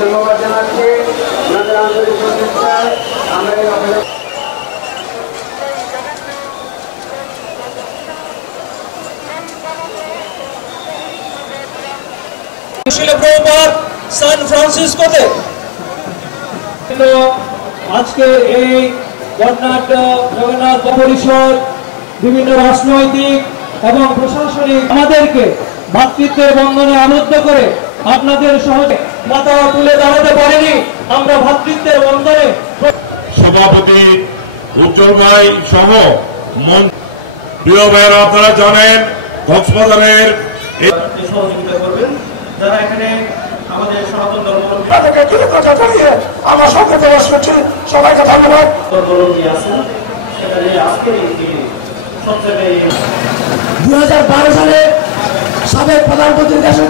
ধন্যবাদ জানাচ্ছি। সান ফ্রান্সিসকোতে আজকে এই জগন্নাথ পরিষদ বিভিন্ন রাজনৈতিক এবং প্রশাসনিক আমাদেরকে ভাতৃত্বের বন্ধনে আবদ্ধ করে আপনাদের সহজে মাথা তুলে দাঁড়াতে পারেনি। আমরা ভাতৃত্বের বন্ধনে সভাপতি উজ্জ্বল ভাই সহ প্রিয় ভাইয়েরা, আপনারা জানেন কক্সবাজারের সহযোগিতা করবেন যারা এখানে আমাদের সনাতন ধর্ম কথা জানিয়ে আমার সাথে প্রকাশ করছি। সবাইকে ধন্যবাদ। আছেন সেখানে আজকে 2012 সালে সাবেক প্রধানমন্ত্রীর কাছে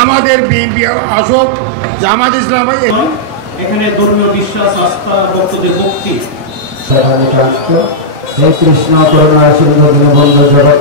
আমাদের বিএনপি আসক জামাত ইসলাম এখানে ধর্মীয় বিশ্বাস আস্থা ভক্তদের ভক্তি কৃষ্ণ করুণা সিন্ধু দীনবন্ধু জগৎ